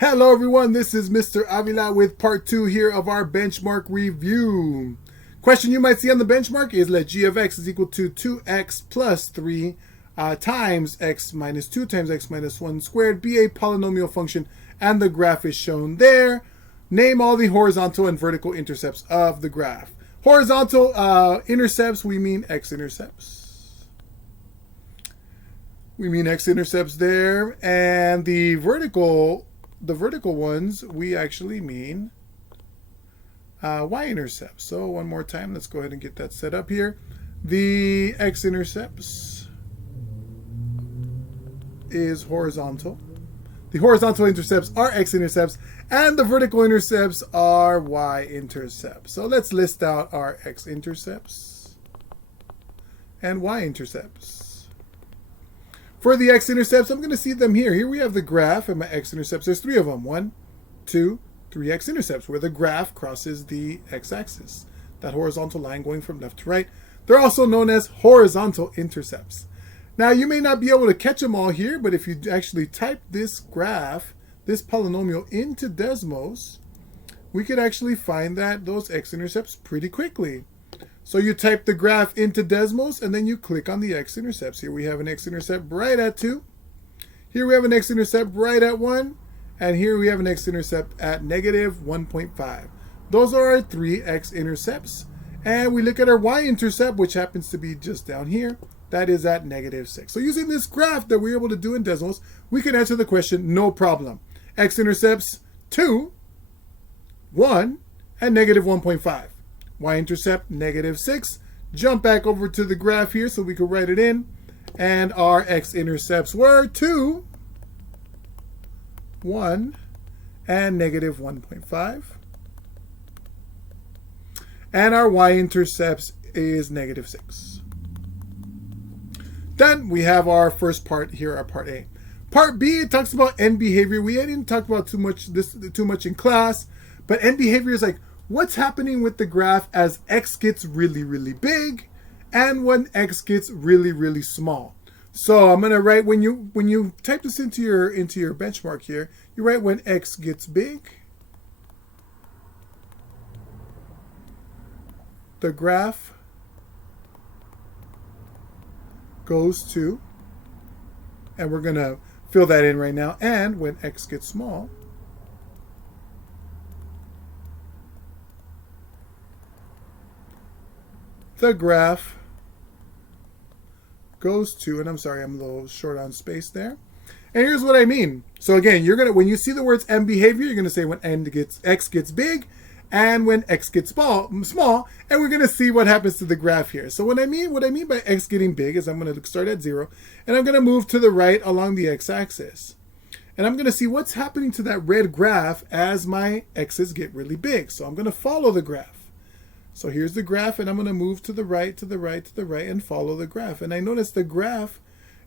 Hello everyone, this is Mr. Avila with part 2 here of our benchmark review. Question you might see on the benchmark is let g of x is equal to 2x plus 3 times x minus 2 times x minus 1 squared be a polynomial function, and the graph is shown there. Name all the horizontal and vertical intercepts of the graph. Horizontal intercepts, we mean x-intercepts. We mean x-intercepts there, and the vertical ones, we actually mean y-intercepts. So one more time, let's go ahead and get that set up here. The x-intercepts is horizontal. The horizontal intercepts are x-intercepts, and the vertical intercepts are y-intercepts. So let's list out our x-intercepts and y-intercepts. For the x-intercepts, I'm going to see them here. Here we have the graph and my x-intercepts. There's 3 of them. 1, 2, 3 x-intercepts, where the graph crosses the x-axis. That horizontal line going from left to right. They're also known as horizontal intercepts. Now, you may not be able to catch them all here, but if you actually type this graph, this polynomial into Desmos, we could actually find that those x-intercepts pretty quickly. So you type the graph into Desmos, and then you click on the x-intercepts. Here we have an x-intercept right at 2. Here we have an x-intercept right at 1. And here we have an x-intercept at negative 1.5. Those are our 3 x-intercepts. And we look at our y-intercept, which happens to be just down here. That is at negative 6. So using this graph that we're able to do in Desmos, we can answer the question no problem. X-intercepts 2, 1, and negative 1.5. Y-intercept negative 6. Jump back over to the graph here so we can write it in. And our x-intercepts were 2, 1, and negative 1.5. And our y-intercepts is negative 6. Then we have our first part here, our part A. Part B, it talks about end behavior. We didn't talk about too much in class, but end behavior is like what's happening with the graph as x gets really, really big and when x gets really, really small. So I'm gonna write when you type this into your benchmark here, you write when x gets big, the graph goes to, and we're gonna fill that in right now, and when x gets small, the graph goes to, and I'm sorry, I'm a little short on space there. And here's what I mean. So again, you're gonna, when you see the words end behavior, you're gonna say when x gets big and when x gets small, and we're gonna see what happens to the graph here. So what I mean by x getting big is I'm gonna start at 0 and I'm gonna move to the right along the x-axis. And I'm gonna see what's happening to that red graph as my x's get really big. So I'm gonna follow the graph. So here's the graph, and I'm going to move to the right, to the right, to the right, and follow the graph. And I notice the graph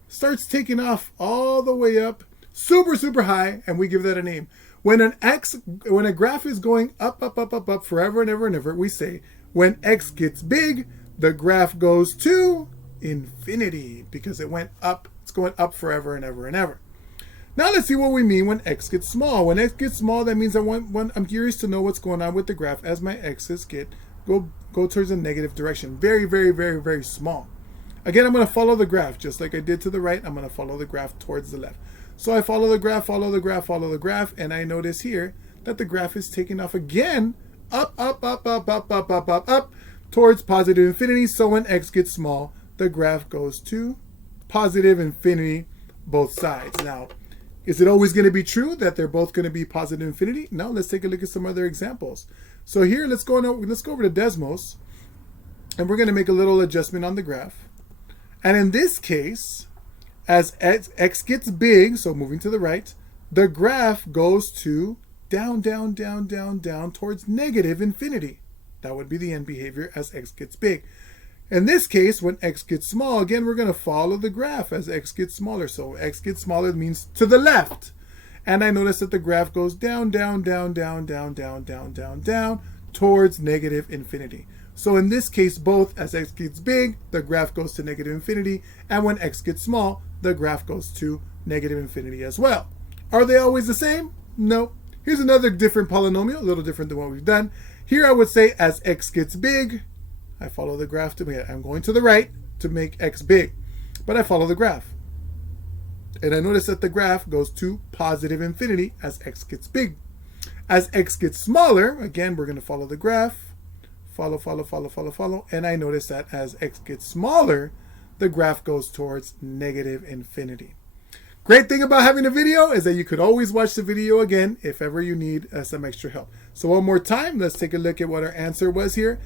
starts taking off all the way up, super, super high, and we give that a name. When a graph is going up, up, up, up, up, forever and ever and ever, we say when x gets big, the graph goes to infinity because it went up. It's going up forever and ever and ever. Now let's see what we mean when x gets small. When x gets small, that means I'm curious to know what's going on with the graph as my x's go towards a negative direction. Very, very, very, very small. Again, I'm going to follow the graph just like I did to the right. I'm going to follow the graph towards the left. So I follow the graph, follow the graph, follow the graph, and I notice here that the graph is taking off again, up, up, up, up, up, up, up, up, up, towards positive infinity. So when x gets small, the graph goes to positive infinity both sides. Now, is it always going to be true that they're both going to be positive infinity? No, let's take a look at some other examples. So here, let's go over to Desmos, and we're going to make a little adjustment on the graph. And in this case, as x gets big, so moving to the right, the graph goes to down, down, down, down, down towards negative infinity. That would be the end behavior as x gets big. In this case, when x gets small, again, we're going to follow the graph as x gets smaller. So x gets smaller means to the left. And I notice that the graph goes down, down, down, down, down, down, down, down, down, towards negative infinity. So in this case, both as x gets big, the graph goes to negative infinity, and when x gets small, the graph goes to negative infinity as well. Are they always the same? No. Here's another different polynomial, a little different than what we've done. Here I would say as x gets big, I follow the graph to me. I'm going to the right to make x big, but I follow the graph. And I notice that the graph goes to positive infinity as x gets big. As x gets smaller, again, we're going to follow the graph. Follow, follow, follow, follow, follow. And I notice that as x gets smaller, the graph goes towards negative infinity. Great thing about having a video is that you could always watch the video again if ever you need some extra help. So one more time, let's take a look at what our answer was here.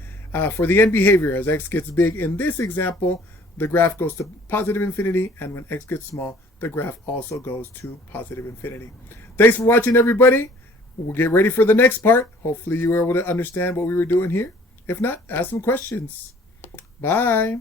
For the end behavior, as x gets big in this example, the graph goes to positive infinity, and when x gets small, the graph also goes to positive infinity. Thanks for watching, everybody. We'll get ready for the next part. Hopefully you were able to understand what we were doing here. If not, ask some questions. Bye.